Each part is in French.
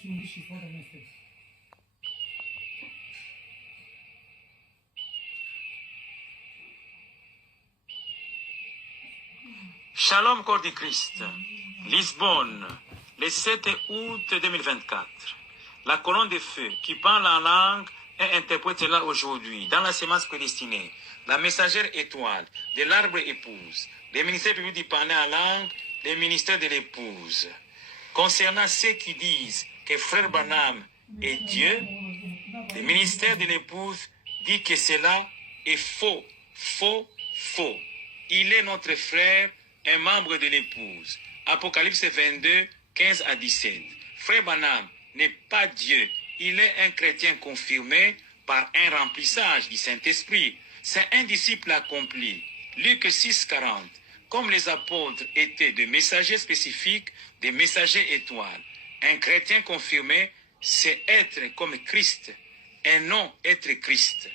și iubiți și fără amestec. Shalom, corps du Christ. Lisbonne, le 7 août 2024. La colonne de feu qui parle en langue est interprétée là aujourd'hui, dans la sémence prédestinée. La messagère étoile de l'arbre épouse. Les ministères publics du parler en langue, les ministères de l'épouse. Concernant ceux qui disent que Frère Branham est Dieu, le ministère de l'épouse dit que cela est faux, faux, faux. Il est notre frère, un membre de l'épouse. Apocalypse 22, 15 à 17. Frère Branham n'est pas Dieu. Il est un chrétien confirmé par un remplissage du Saint-Esprit. C'est un disciple accompli. Luc 6, 40. Comme les apôtres étaient des messagers spécifiques, des messagers étoiles. Un chrétien confirmé, c'est être comme Christ, et non être Christ.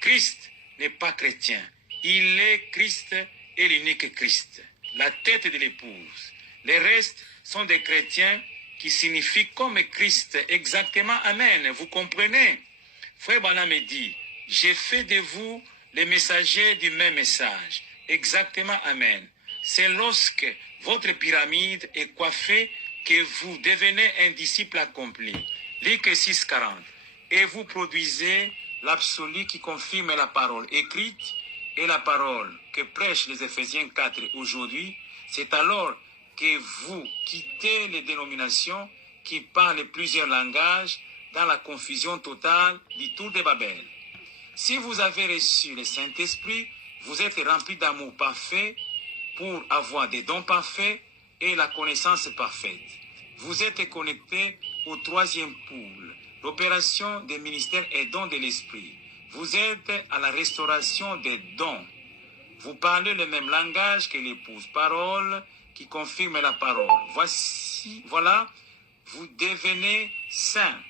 Christ n'est pas chrétien. Il est Christ et l'unique Christ, la tête de l'épouse. Les restes sont des chrétiens qui signifient comme Christ exactement. Amen. Vous comprenez? Frère Branham dit, j'ai fait de vous les messagers du même message. Exactement. Amen. C'est lorsque votre pyramide est coiffée que vous devenez un disciple accompli. Luc 6, 40. Et vous produisez l'absolu qui confirme la parole écrite et la parole que prêchent les Éphésiens 4 aujourd'hui. C'est alors que vous quittez les dénominations qui parlent plusieurs langages dans la confusion totale du tour de Babel. Si vous avez reçu le Saint-Esprit, vous êtes rempli d'amour parfait pour avoir des dons parfaits et la connaissance parfaite. Vous êtes connecté au troisième pôle, l'opération des ministères et dons de l'Esprit. Vous êtes à la restauration des dons. Vous parlez le même langage que l'épouse, parole qui confirme la parole. Voilà, vous devenez saint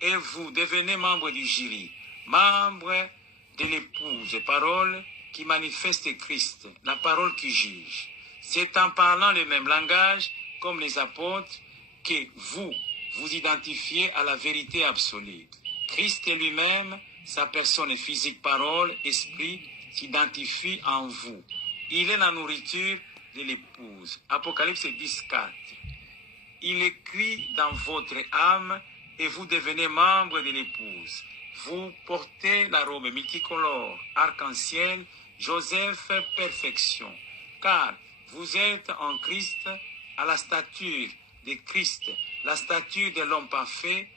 et vous devenez membre du jury, membre de l'épouse, parole qui manifeste Christ, la parole qui juge. C'est en parlant le même langage, comme les apôtres, que vous identifiez à la vérité absolue. Christ lui-même, sa personne physique, parole, esprit, s'identifie en vous. Il est la nourriture de l'épouse. Apocalypse 10, 4. Il écrit dans votre âme et vous devenez membre de l'épouse. Vous portez la robe multicolore, arc-en-ciel, Joseph, perfection. Car vous êtes en Christ à la stature de Christ, la stature de l'homme parfait,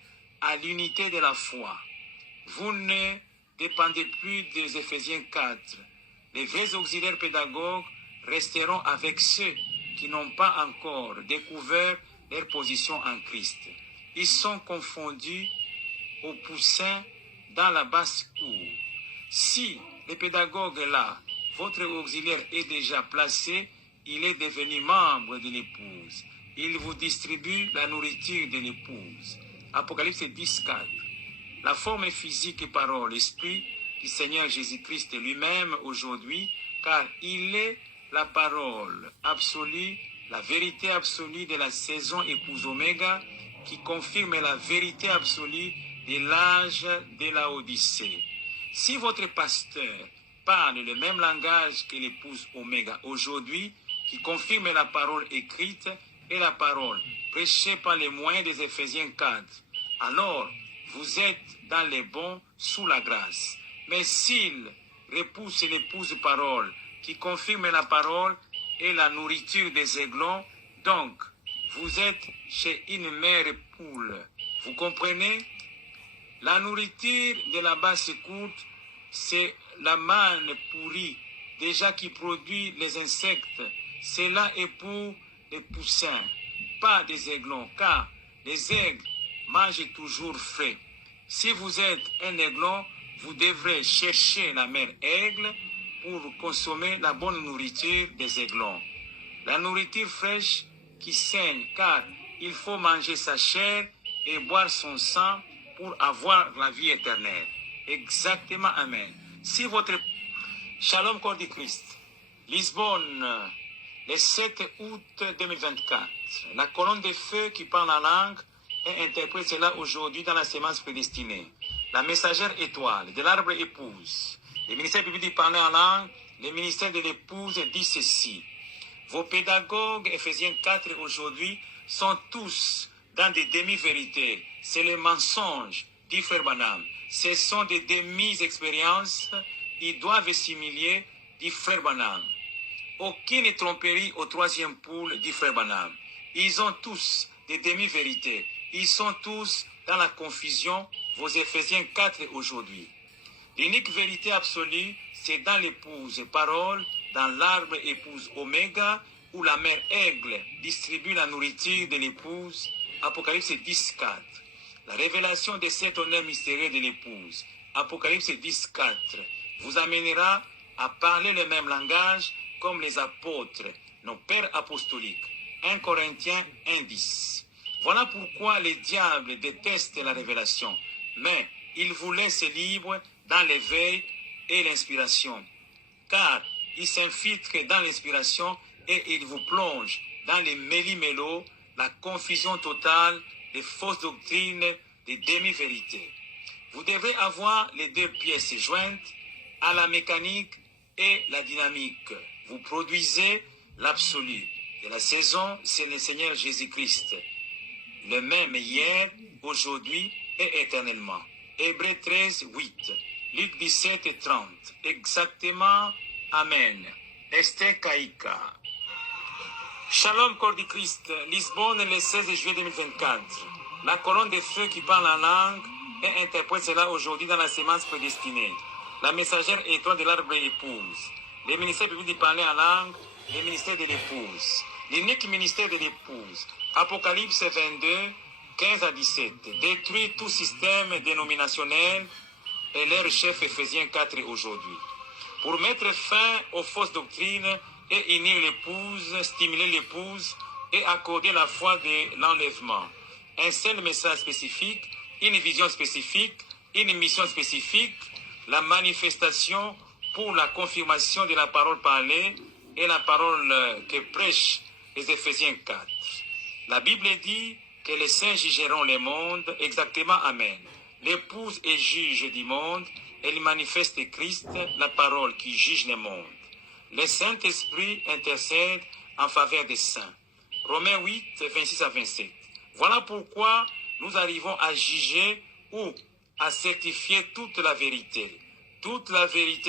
à l'unité de la foi. Vous ne dépendez plus des Éphésiens 4. Les vrais auxiliaires pédagogues resteront avec ceux qui n'ont pas encore découvert leur position en Christ. Ils sont confondus aux poussins dans la basse-cour. Si le pédagogue est là, votre auxiliaire est déjà placé, il est devenu membre de l'épouse. Il vous distribue la nourriture de l'épouse. Apocalypse 10, 4. La forme physique et parole, esprit du Seigneur Jésus-Christ lui-même aujourd'hui, car il est la parole absolue, la vérité absolue de la saison épouse Oméga, qui confirme la vérité absolue de l'âge de la Odyssée. Si votre pasteur parle le même langage que l'épouse Oméga aujourd'hui, qui confirme la parole écrite et la parole prêchée par les moyens des Éphésiens 4, alors vous êtes dans les bons sous la grâce. Mais s'il repousse l'épouse parole, qui confirme la parole et la nourriture des aiglons, donc vous êtes chez une mère poule. Vous comprenez? La nourriture de la basse cour, c'est la manne pourrie, déjà qui produit les insectes. Cela est pour les poussins, pas des aiglons, car les aigles mangent toujours frais. Si vous êtes un aiglon, vous devrez chercher la mère aigle pour consommer la bonne nourriture des aiglons. La nourriture fraîche qui saigne, car il faut manger sa chair et boire son sang pour avoir la vie éternelle. Exactement, amen. Si votre... Shalom, corps du Christ. Lisbonne, le 7 août 2024. La colonne de feu qui parle en langue et interprète cela aujourd'hui dans la sémence prédestinée. La messagère étoile de l'arbre épouse. Le ministère public du parler en langue, le ministère de l'épouse dit ceci. Vos pédagogues, Ephésiens 4 aujourd'hui, sont tous dans des demi-vérités. C'est les mensonges, dit Frère Branham. Ce sont des demi-expériences. Ils doivent s'humilier, dit Frère Branham. Aucune tromperie au troisième poule, dit Frère Branham. Ils ont tous des demi-vérités. Ils sont tous dans la confusion, vos Éphésiens 4 aujourd'hui. L'unique vérité absolue, c'est dans l'épouse parole, dans l'arbre épouse oméga, où la mère aigle distribue la nourriture de l'épouse, Apocalypse 10.4. La révélation de cet honneur mystérieux de l'épouse, Apocalypse 10.4, vous amènera à parler le même langage comme les apôtres, nos pères apostoliques. 1 Corinthiens 1.10. Voilà pourquoi les diables détestent la révélation, mais ils vous laissent libres dans l'éveil et l'inspiration, car ils s'infiltrent dans l'inspiration et ils vous plongent dans les méli-mélos, la confusion totale, les fausses doctrines, les demi-vérités. Vous devez avoir les deux pièces jointes à la mécanique et la dynamique. Vous produisez l'absolu. De la saison, c'est le Seigneur Jésus-Christ, le même hier, aujourd'hui et éternellement. Hébreux 13, 8, Luc 17, 30, exactement, Amen. Esther Kaïka. Shalom, corps du Christ, Lisbonne, le 16 juillet 2024. La colonne de feu qui parle en langue et interprète cela aujourd'hui dans la sémence prédestinée. La messagère étoile de l'arbre épouse. Le ministère public du parler en langue, le ministère de l'épouse. L'unique ministère de l'épouse. Apocalypse 22, 15 à 17. Détruit tout système dénominationnel et leur chef Ephésiens 4 aujourd'hui. Pour mettre fin aux fausses doctrines et unir l'épouse, stimuler l'épouse et accorder la foi de l'enlèvement. Un seul message spécifique, une vision spécifique, une mission spécifique, la manifestation pour la confirmation de la parole parlée et la parole que prêchent les Éphésiens 4. La Bible dit que les saints jugeront le monde, exactement, Amen. L'épouse est juge du monde, elle manifeste Christ, la parole qui juge le monde. Le Saint-Esprit intercède en faveur des saints. Romains 8, 26 à 27. Voilà pourquoi nous arrivons à juger ou à certifier toute la vérité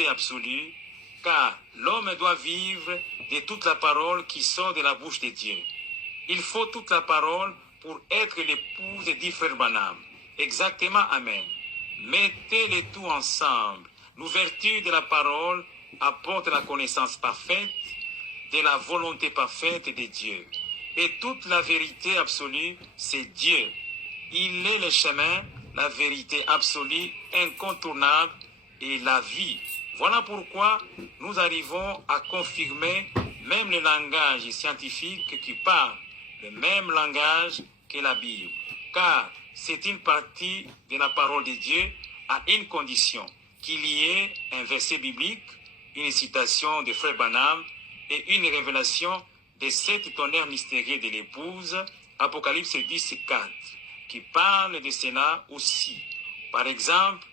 absolue, car l'homme doit vivre de toute la parole qui sort de la bouche de Dieu. Il faut toute la parole pour être l'épouse, dit Frère Branham. Exactement, Amen. Mettez les tout ensemble. L'ouverture de la parole apporte la connaissance parfaite de la volonté parfaite de Dieu. Et toute la vérité absolue, c'est Dieu. Il est le chemin, la vérité absolue, incontournable et la vie. Voilà pourquoi nous arrivons à confirmer même le langage scientifique qui parle le même langage que la Bible. Car c'est une partie de la parole de Dieu à une condition, qu'il y ait un verset biblique, une citation de Frère Branham et une révélation de cet honneur mystérieux de l'épouse, Apocalypse 10, 4, qui parle de cela aussi. Par exemple,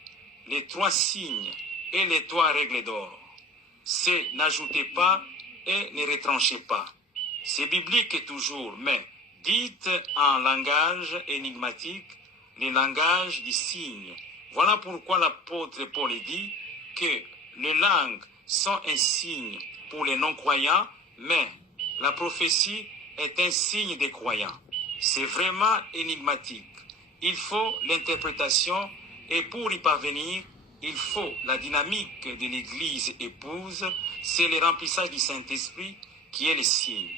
les 3 signes et les 3 règles d'or. C'est n'ajoutez pas et ne retranchez pas. C'est biblique toujours, mais dites en langage énigmatique, le langage du signe. Voilà pourquoi l'apôtre Paul dit que les langues sont un signe pour les non-croyants, mais la prophétie est un signe des croyants. C'est vraiment énigmatique. Il faut l'interprétation et pour y parvenir, il faut la dynamique de l'Église épouse, c'est le remplissage du Saint-Esprit qui est le signe.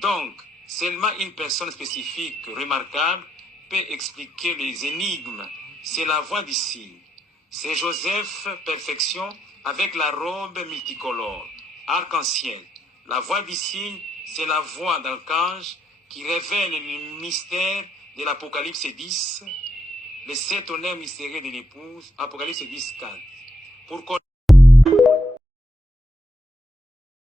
Donc, seulement une personne spécifique, remarquable, peut expliquer les énigmes. C'est la voix du signe. C'est Joseph, perfection, avec la robe multicolore, arc-en-ciel. La voix du signe, c'est la voix d'Archange qui révèle le mystère de l'Apocalypse 10, les 7 honneurs mystérieux de l'épouse, Apocalypse 10, 4. Pour